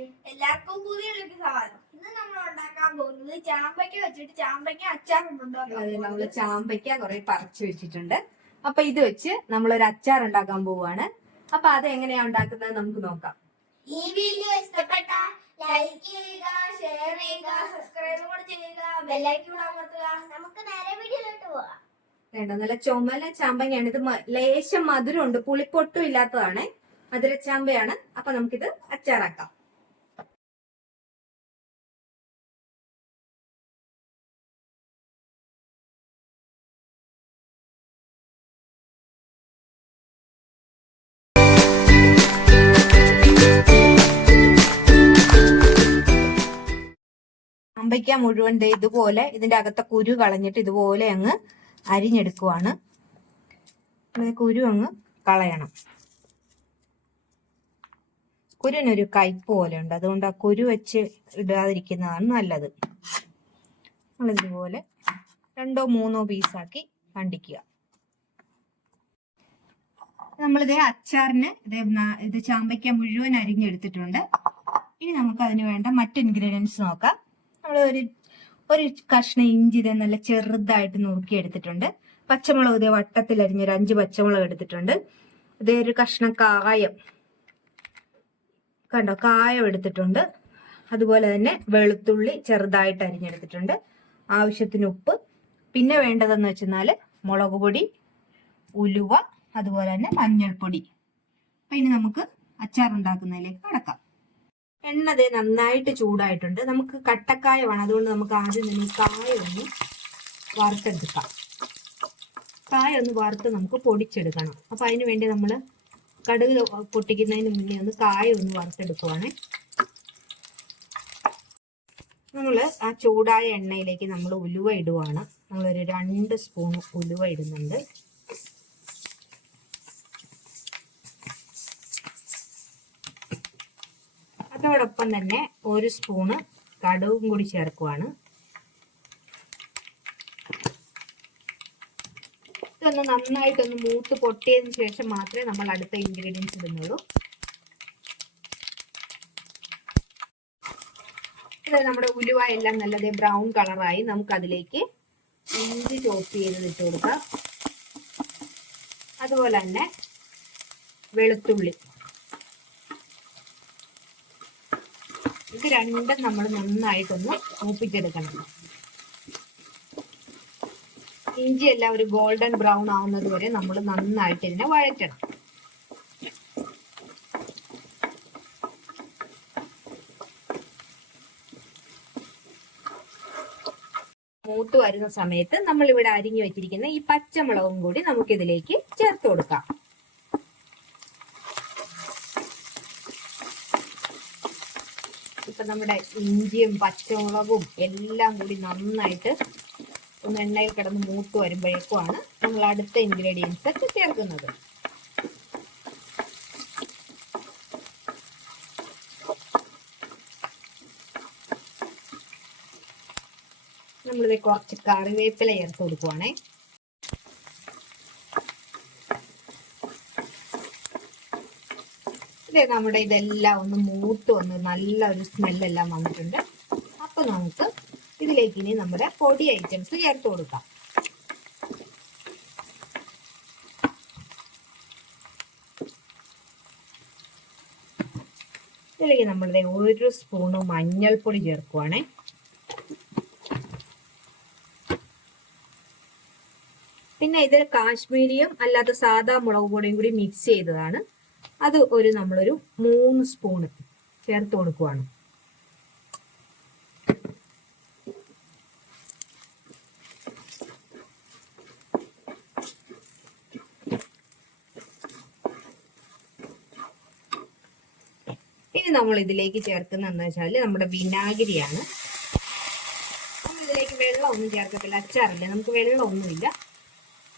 Hi, എല്ലാവർക്കും പുതിയൊരു സാധനം. ഇന്ന് നമ്മൾ ഉണ്ടാക്കാൻ പോകുന്നത് ചാമ്പയ്ക്ക വെച്ചിട്ട് ചാമ്പയ്ക്ക അച്ചാർ ഉണ്ടാക്കാം. നമ്മള് ചാമ്പയ്ക്ക കുറെ പറിച്ചു വെച്ചിട്ടുണ്ട്. അപ്പൊ ഇത് വെച്ച് നമ്മളൊരു അച്ചാർ ഉണ്ടാക്കാൻ പോവാണ്. അപ്പൊ അത് എങ്ങനെയാ ഉണ്ടാക്കുന്നത് നമുക്ക് നോക്കാം. ഈ വീഡിയോ ഇഷ്ടപ്പെട്ട ലൈക്ക് ചെയ്യുക, ഷെയർ ചെയ്യുക, സബ്സ്ക്രൈബ് കൂടെ ചെയ്യുക, ബെല്ലൈക്കൺ അമർത്തുക. നമുക്ക് നേരെ വീഡിയോയിലോട്ട് പോവാം. വേണ്ട, നല്ല ചുമല ചാമ്പങ്ങയാണ്. ഇത് ലേശം മധുരമുണ്ട്, പുളിപ്പൊട്ടും ഇല്ലാത്തതാണ്. മധുരച്ചാമ്പയാണ്. അപ്പൊ നമുക്കിത് അച്ചാറാക്കാം. ചാമ്പയ്ക്ക മുഴുവൻ ഇതുപോലെ ഇതിന്റെ അകത്തെ കുരു കളഞ്ഞിട്ട് ഇതുപോലെ അങ്ങ് അരിഞ്ഞെടുക്കുവാണ്. കുരു അങ്ങ് കളയണം. കുരുവിനൊരു കയ്പ് പോലെ ഉണ്ട്, അതുകൊണ്ട് ആ കുരു വെച്ച് ഇടാതിരിക്കുന്നതാണ് നല്ലത്. നമ്മളിതുപോലെ 2 or 3 പീസാക്കി കണ്ടിക്കുക. നമ്മളിത് അച്ചാറിന് ഇത് ചാമ്പയ്ക്ക മുഴുവൻ അരിഞ്ഞെടുത്തിട്ടുണ്ട്. ഇനി നമുക്ക് അതിന് വേണ്ട മറ്റ് ഇൻഗ്രീഡിയൻസ് നോക്കാം. നമ്മൾ ഒരു കഷ്ണം ഇഞ്ചി ഇത് നല്ല ചെറുതായിട്ട് നുറുക്കി എടുത്തിട്ടുണ്ട്. പച്ചമുളക് ഇതേ വട്ടത്തിൽ അരിഞ്ഞൊരു 5 പച്ചമുളക് എടുത്തിട്ടുണ്ട്. ഇതേ ഒരു കഷ്ണം കായം കണ്ടോ, കായം എടുത്തിട്ടുണ്ട്. അതുപോലെ തന്നെ വെളുത്തുള്ളി ചെറുതായിട്ട് അരിഞ്ഞെടുത്തിട്ടുണ്ട്. ആവശ്യത്തിന് ഉപ്പ്. പിന്നെ വേണ്ടതെന്ന് വെച്ചാൽ മുളക് പൊടി, ഉലുവ, അതുപോലെ തന്നെ മഞ്ഞൾപ്പൊടി. അപ്പൊ ഇനി നമുക്ക് അച്ചാർ ഉണ്ടാക്കുന്നതിലേക്ക് കടക്കാം. എണ്ണ നന്നായിട്ട് ചൂടായിട്ടുണ്ട്. നമുക്ക് കട്ടക്കായ വേണം, അതുകൊണ്ട് നമുക്ക് ആദ്യം തന്നെ കായ ഒന്ന് വറുത്തെടുക്കാം. കായ ഒന്ന് വറുത്ത് നമുക്ക് പൊടിച്ചെടുക്കണം. അപ്പൊ അതിന് വേണ്ടി നമ്മൾ കടുക് പൊട്ടിക്കുന്നതിന് മുന്നേ ഒന്ന് കായ ഒന്ന് വറുത്തെടുക്കുവാണ്. നമ്മൾ ആ ചൂടായ എണ്ണയിലേക്ക് നമ്മൾ ഉലുവ ഇടുവാണ്. നമ്മളൊരു 2 സ്പൂൺ ഉലുവ ഇടുന്നുണ്ട്. അതോടൊപ്പം തന്നെ 1 സ്പൂണ് കടുകും കൂടി ചേർക്കുവാണ്. ഇതൊന്ന് നന്നായിട്ടൊന്ന് മൂത്ത് പൊട്ടിയതിന് ശേഷം മാത്രമേ നമ്മൾ അടുത്ത ഇൻഗ്രീഡിയൻസ് ഇടുന്നുള്ളൂ. ഇത് നമ്മുടെ ഉലുവ എല്ലാം നല്ലത് ബ്രൗൺ കളറായി. നമുക്ക് അതിലേക്ക് ഇഞ്ചി ചോപ്പ് ചെയ്ത് ഇട്ട് കൊടുക്കാം. അതുപോലെ തന്നെ വെളുത്തുള്ളി. ഇത് രണ്ടും നമ്മൾ നന്നായിട്ടൊന്ന് മൂപ്പിച്ചെടുക്കണം. ഇഞ്ചി എല്ലാം ഒരു ഗോൾഡൻ ബ്രൗൺ ആവുന്നത് വരെ നമ്മൾ നന്നായിട്ട് ഇതിനെ വഴറ്റണം. മൂത്ത് വരുന്ന സമയത്ത് നമ്മൾ ഇവിടെ അരിഞ്ഞു വെച്ചിരിക്കുന്ന ഈ പച്ചമുളകും കൂടി നമുക്ക് ഇതിലേക്ക് ചേർത്ത് കൊടുക്കാം. ഇപ്പൊ നമ്മുടെ ഇഞ്ചിയും പച്ചമുളകും എല്ലാം കൂടി നന്നായിട്ട് ഒന്ന് എണ്ണയിൽ കിടന്ന് മൂത്ത് വരുമ്പോഴേക്കുമാണ് നമ്മൾ അടുത്ത ഇൻഗ്രീഡിയൻസ് ഒക്കെ ചേർക്കുന്നത്. നമ്മളിത് കുറച്ച് കറിവേപ്പില ചേർത്ത് കൊടുക്കുവാണേ. നമ്മുടെ ഇതെല്ലാം ഒന്ന് മൂത്ത് വന്ന് നല്ല ഒരു സ്മെല്ലെല്ലാം വന്നിട്ടുണ്ട്. അപ്പൊ നമുക്ക് ഇതിലേക്ക് ഇനി നമ്മുടെ പൊടി ഐറ്റംസ് ചേർത്ത് കൊടുക്കാം. ഇതിലേക്ക് നമ്മളുടെ 1 സ്പൂണ് മഞ്ഞൾപ്പൊടി ചേർക്കുവാണേ. പിന്നെ ഇത് കാശ്മീരിയും അല്ലാത്ത സാധാ മുളക് പൊടിയും കൂടി മിക്സ് ചെയ്തതാണ്. അത് നമ്മളൊരു 3 സ്പൂണ് ചേർത്ത് കൊടുക്കുവാണ്. ഇനി നമ്മൾ ഇതിലേക്ക് ചേർക്കുന്ന എന്താ വെച്ചാൽ നമ്മുടെ വിനാഗിരിയാണ്. നമ്മൾ ഇതിലേക്ക് വെള്ളമൊന്നും ചേർക്കത്തില്ല, അച്ചാറില്ല, നമുക്ക് വെള്ളമൊന്നുമില്ല.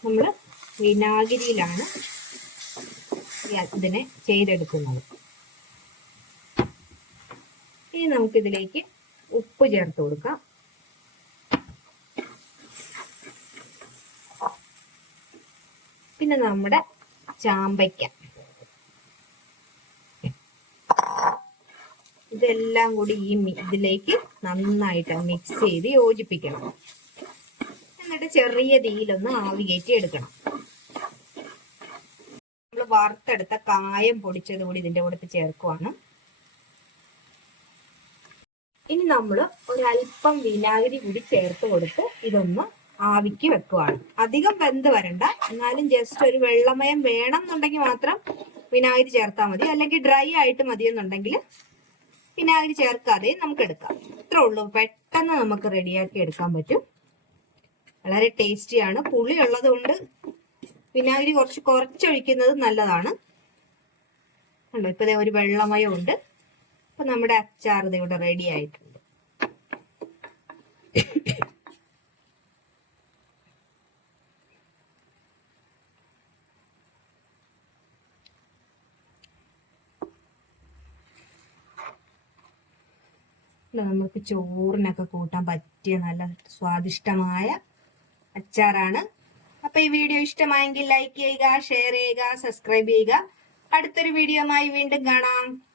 നമ്മൾ വിനാഗിരിയിലാണ് ഇതിനെ ചെയ്തെടുക്കുന്നത്. ഇനി നമുക്കിതിലേക്ക് ഉപ്പ് ചേർത്ത് കൊടുക്കാം. പിന്നെ നമ്മുടെ ചാമ്പയ്ക്ക ഇതെല്ലാം കൂടി ഇതിലേക്ക് നന്നായിട്ട് മിക്സ് ചെയ്ത് യോജിപ്പിക്കണം. എന്നിട്ട് ചെറിയ തീയിലൊന്ന് ആവി കയറ്റി എടുക്കണം. നമ്മൾ വറുത്തെടുത്ത കായം പൊടിച്ചത് കൂടി ഇതിന്റെ കൂടെ ചേർക്കുവാണ്. ഇനി നമ്മൾ ഒരല്പം വിനാഗിരി കൂടി ചേർത്ത് കൊടുത്ത് ഇതൊന്ന് ആവിക്ക് വെക്കുവാണ്. അധികം വെന്ത് വരണ്ട, എന്നാലും ജസ്റ്റ് ഒരു വെള്ളമയം വേണം എന്നുണ്ടെങ്കിൽ മാത്രം വിനാഗിരി ചേർത്താൽ മതി. അല്ലെങ്കിൽ ഡ്രൈ ആയിട്ട് മതിയെന്നുണ്ടെങ്കിൽ വിനാഗിരി ചേർക്കാതെ നമുക്ക് എടുക്കാം. ഇത്രേ ഉള്ളൂ, പെട്ടെന്ന് നമുക്ക് റെഡിയാക്കി എടുക്കാൻ പറ്റും. വളരെ ടേസ്റ്റിയാണ്. പുളി ഉള്ളത് കൊണ്ട് വിനാഗിരി കുറച്ചൊഴിക്കുന്നത് നല്ലതാണ്. ഉണ്ടോ, ഇപ്പൊ ഒരു വെള്ളമയം ഉണ്ട്. അപ്പൊ നമ്മുടെ അച്ചാർ ഇവിടെ റെഡി ആയിട്ടുണ്ട്. നമുക്ക് ചോറിനൊക്കെ കൂട്ടാൻ പറ്റിയ നല്ല സ്വാദിഷ്ടമായ അച്ചാറാണ്. അപ്പൊ ഈ വീഡിയോ ഇഷ്ടമായെങ്കിൽ ലൈക്ക് ചെയ്യുക, ഷെയർ ചെയ്യുക, സബ്സ്ക്രൈബ് ചെയ്യുക. അടുത്തൊരു വീഡിയോയുമായി വീണ്ടും കാണാം.